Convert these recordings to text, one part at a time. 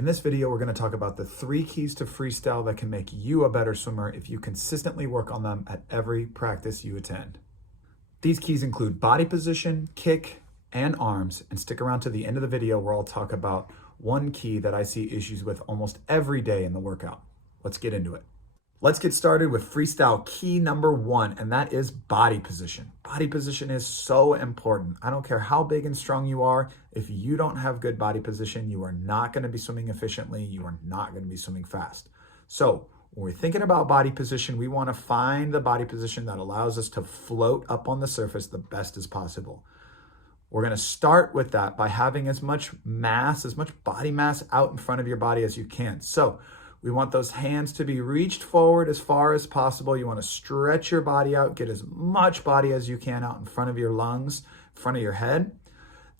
In this video, we're going to talk about the 3 keys to freestyle that can make you a better swimmer if you consistently work on them at every practice you attend. These keys include body position, kick, and arms, and stick around to the end of the video where I'll talk about one key that I see issues with almost every day in the workout. Let's get into it. Let's get started with freestyle key number 1, and that is body position. Body position is so important. I don't care how big and strong you are. If you don't have good body position, you are not going to be swimming efficiently. You are not going to be swimming fast. So when we're thinking about body position, we want to find the body position that allows us to float up on the surface the best as possible. We're going to start with that by having as much mass, as much body mass out in front of your body as you can. So we want those hands to be reached forward as far as possible. You want to stretch your body out, get as much body as you can out in front of your lungs, in front of your head.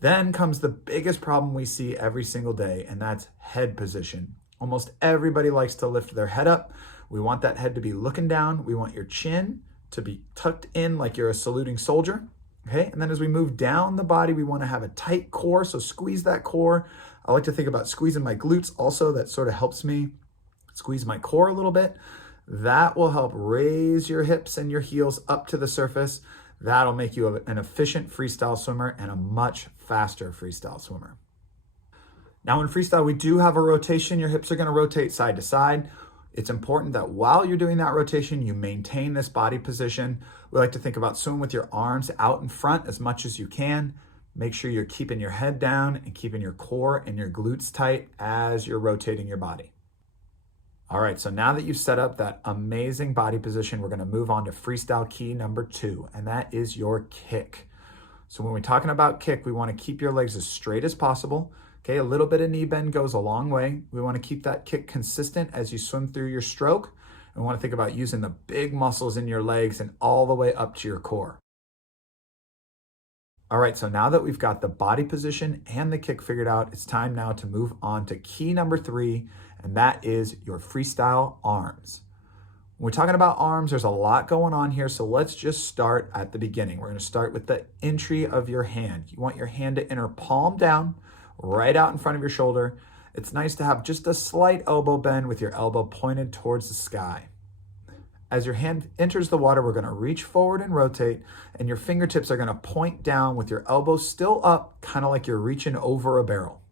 Then comes the biggest problem we see every single day, and that's head position. Almost everybody likes to lift their head up. We want that head to be looking down. We want your chin to be tucked in like you're a saluting soldier. Okay, and then as we move down the body, we want to have a tight core, so squeeze that core. I like to think about squeezing my glutes also. That sort of helps me squeeze my core a little bit. That will help raise your hips and your heels up to the surface. That'll make you an efficient freestyle swimmer and a much faster freestyle swimmer. Now in freestyle, we do have a rotation. Your hips are going to rotate side to side. It's important that while you're doing that rotation, you maintain this body position. We like to think about swimming with your arms out in front as much as you can. Make sure you're keeping your head down and keeping your core and your glutes tight as you're rotating your body. All right, so now that you've set up that amazing body position, we're going to move on to freestyle key number 2, and that is your kick. So when we're talking about kick, we want to keep your legs as straight as possible. Okay, a little bit of knee bend goes a long way. We want to keep that kick consistent as you swim through your stroke. And we want to think about using the big muscles in your legs and all the way up to your core. All right, so now that we've got the body position and the kick figured out, it's time now to move on to key number 3, and that is your freestyle arms. When we're talking about arms, there's a lot going on here, so let's just start at the beginning. We're gonna start with the entry of your hand. You want your hand to enter palm down, right out in front of your shoulder. It's nice to have just a slight elbow bend with your elbow pointed towards the sky. As your hand enters the water, we're gonna reach forward and rotate, and your fingertips are gonna point down with your elbows still up, kind of like you're reaching over a barrel.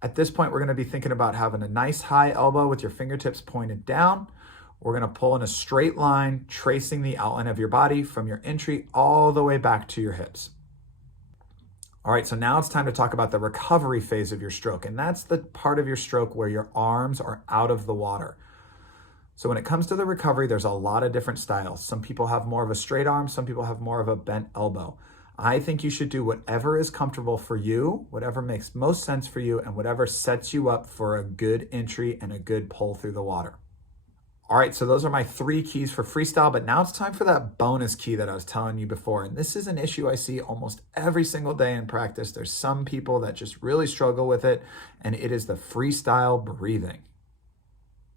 At this point, we're gonna be thinking about having a nice high elbow with your fingertips pointed down. We're gonna pull in a straight line, tracing the outline of your body from your entry all the way back to your hips. All right, so now it's time to talk about the recovery phase of your stroke, and that's the part of your stroke where your arms are out of the water. So when it comes to the recovery, there's a lot of different styles. Some people have more of a straight arm, some people have more of a bent elbow. I think you should do whatever is comfortable for you, whatever makes most sense for you, and whatever sets you up for a good entry and a good pull through the water. All right, so those are my 3 keys for freestyle, but now it's time for that bonus key that I was telling you before. And this is an issue I see almost every single day in practice. There's some people that just really struggle with it, and it is the freestyle breathing.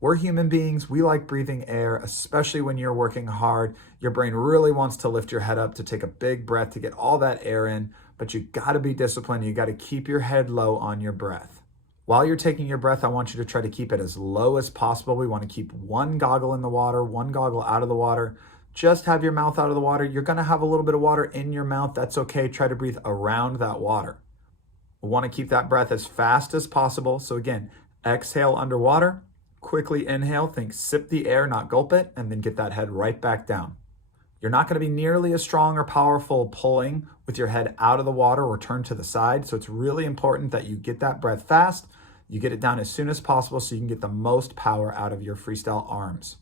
We're human beings. We like breathing air, especially when you're working hard. Your brain really wants to lift your head up to take a big breath to get all that air in, but you gotta be disciplined. You gotta keep your head low on your breath. While you're taking your breath, I want you to try to keep it as low as possible. We want to keep one goggle in the water, one goggle out of the water. Just have your mouth out of the water. You're going to have a little bit of water in your mouth. That's okay. Try to breathe around that water. We want to keep that breath as fast as possible. So again, exhale underwater, quickly inhale, think sip the air, not gulp it, and then get that head right back down. You're not going to be nearly as strong or powerful pulling with your head out of the water or turned to the side. So it's really important that you get that breath fast. You get it down as soon as possible so you can get the most power out of your freestyle arms.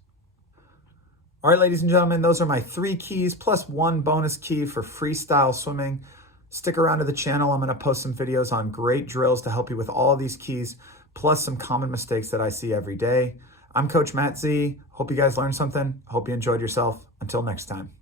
All right, ladies and gentlemen, those are my 3 keys plus 1 bonus key for freestyle swimming. Stick around to the channel. I'm going to post some videos on great drills to help you with all of these keys, plus some common mistakes that I see every day. I'm CoachMattZ. Hope you guys learned something. Hope you enjoyed yourself. Until next time.